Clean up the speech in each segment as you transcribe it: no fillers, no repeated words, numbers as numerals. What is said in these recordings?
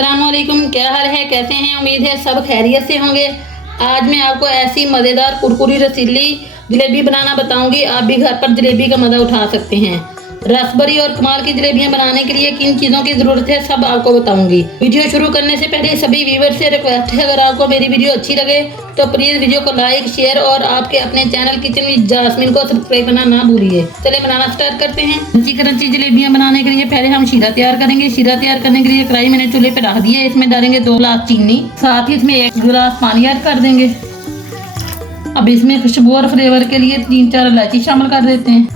अस्सलाम वालेकुम, क्या हाल है, कैसे हैं। उम्मीद है सब खैरियत से होंगे। आज मैं आपको ऐसी मज़ेदार कुरकुरी रसीली जलेबी बनाना बताऊंगी। आप भी घर पर जलेबी का मज़ा उठा सकते हैं। रसबरी और कमाल की जलेबियां बनाने के लिए किन चीज़ों की ज़रूरत है सब आपको बताऊंगी। वीडियो शुरू करने से पहले सभी व्यूअर से रिक्वेस्ट है, अगर आपको मेरी वीडियो अच्छी लगे तो प्लीज़ वीडियो को लाइक, शेयर और आपके अपने चैनल किचन विद जास्मिन को सब्सक्राइब करना ना भूलिए। चलिए बनाना स्टार्ट करते हैं। क्रंची क्रंची जलेबियां बनाने के लिए पहले हम शीरा तैयार करेंगे। शीरा तैयार करने के लिए कढ़ाई मैंने चूल्हे पे रख दी है। इसमें डालेंगे 2 गिलास चीनी, साथ ही इसमें 1 गिलास पानी ऐड कर देंगे। अब इसमें खुशबू और फ्लेवर के लिए 3-4 इलायची शामिल कर देते हैं।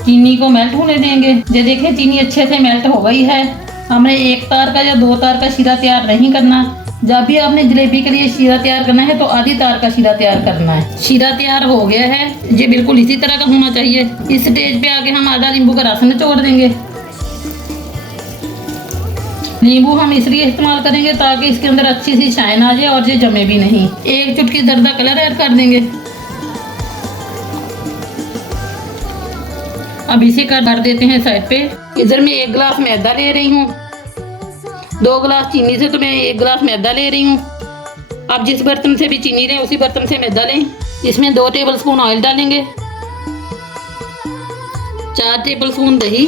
चीनी को मेल्ट होने देंगे। ये देखिए चीनी अच्छे से मेल्ट हो गई है। हमने 1 तार का या 2 तार का शीरा तैयार नहीं करना। जब भी आपने जलेबी के लिए शीरा तैयार करना है तो आधी तार का शीरा तैयार करना है। शीरा तैयार हो गया है, ये बिल्कुल इसी तरह का होना चाहिए। इस स्टेज पे आके हम आधा नींबू का रस निचोड़ देंगे। नींबू हम इसलिए इस्तेमाल करेंगे ताकि इसके अंदर अच्छी सी शाइन आ जाए और ये जमे भी नहीं। 1 चुटकी जर्दा कलर ऐड कर देंगे। अब इसे कर देते हैं साइड पे। इधर मैं 1 गिलास मैदा ले रही हूँ। 2 गिलास चीनी से तो मैं 1 गिलास मैदा ले रही हूँ। आप जिस बर्तन से भी चीनी लें उसी बर्तन से मैदा लें। इसमें 2 टेबलस्पून ऑयल डालेंगे, 4 टेबलस्पून दही,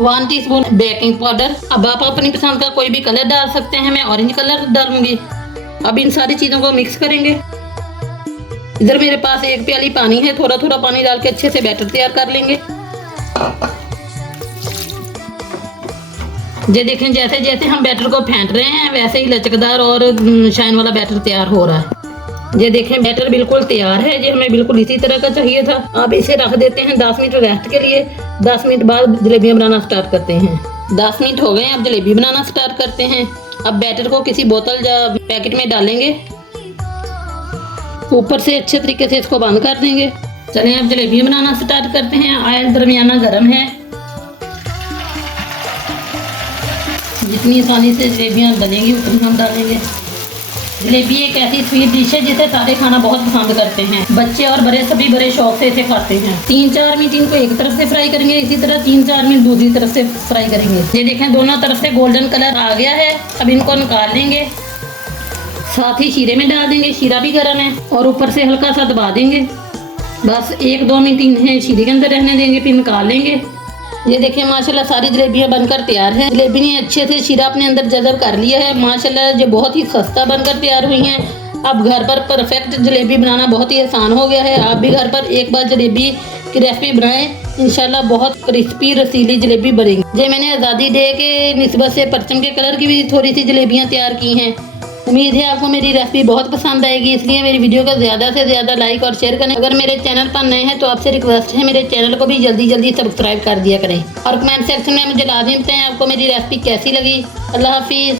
1 टीस्पून बेकिंग पाउडर। अब आप अपनी पसंद का कोई भी कलर डाल सकते हैं, मैं ऑरेंज कलर डालूंगी। अब इन सारी चीज़ों को मिक्स करेंगे। इधर मेरे पास 1 प्याली पानी है, थोड़ा थोड़ा पानी डाल के अच्छे से बैटर तैयार कर लेंगे। ये देखें जैसे जैसे हम बैटर को फेंट रहे हैं वैसे ही लचकदार और शाइन वाला बैटर तैयार हो रहा है। ये देखें बैटर बिल्कुल तैयार है। ये हमें बिल्कुल इसी तरह का चाहिए था। अब इसे रख देते हैं 10 मिनट रेस्ट के लिए। 10 मिनट बाद जलेबियाँ बनाना स्टार्ट करते हैं। 10 मिनट हो गए, अब जलेबी बनाना स्टार्ट करते हैं। अब बैटर को किसी बोतल या पैकेट में डालेंगे, ऊपर से अच्छे तरीके से इसको बंद कर देंगे। चलिए अब जलेबी बनाना स्टार्ट करते हैं। ऑयल दरमियाना गर्म है। जितनी आसानी से जलेबियाँ गलेंगी उतनी हम डालेंगे। जलेबी एक ऐसी स्वीट डिश है जिसे सारे खाना बहुत पसंद करते हैं। बच्चे और बड़े सभी बड़े शौक से इसे खाते हैं। 3-4 मिनट इनको एक तरफ से फ्राई करेंगे, इसी तरह 3-4 मिनट दूसरी तरफ से फ्राई करेंगे। ये देखें दोनों तरफ से गोल्डन कलर आ गया है। अब इनको निकाल लेंगे, साथ ही शीरे में डाल देंगे। शीरा भी गर्म है और ऊपर से हल्का सा दबा देंगे। बस 1-2 मिनट इन्हें शीरे के अंदर रहने देंगे, फिर निकाल लेंगे। ये देखिए माशाल्लाह सारी जलेबियां बनकर तैयार हैं। जलेबी ने अच्छे से शीरा अपने अंदर जज़ब कर लिया है। माशाल्लाह ये बहुत ही सस्ता बनकर तैयार हुई हैं। अब घर पर परफेक्ट जलेबी बनाना बहुत ही आसान हो गया है। आप भी घर पर एक बार जलेबी की रेसिपी बनाएं, इंशाल्लाह बहुत क्रिस्पी रसीली जलेबी बनेगी। ये मैंने आज़ादी डे के निस्बत से परचम के कलर की भी थोड़ी सी जलेबियाँ तैयार की हैं। उम्मीद है आपको मेरी रेसिपी बहुत पसंद आएगी, इसलिए मेरी वीडियो को ज़्यादा से ज़्यादा लाइक और शेयर करें। अगर मेरे चैनल पर नए हैं तो आपसे रिक्वेस्ट है मेरे चैनल को भी जल्दी जल्दी सब्सक्राइब कर दिया करें और कमेंट सेक्शन में मुझे लाजिम बताएं आपको मेरी रेसिपी कैसी लगी। अल्लाह हाफिज़।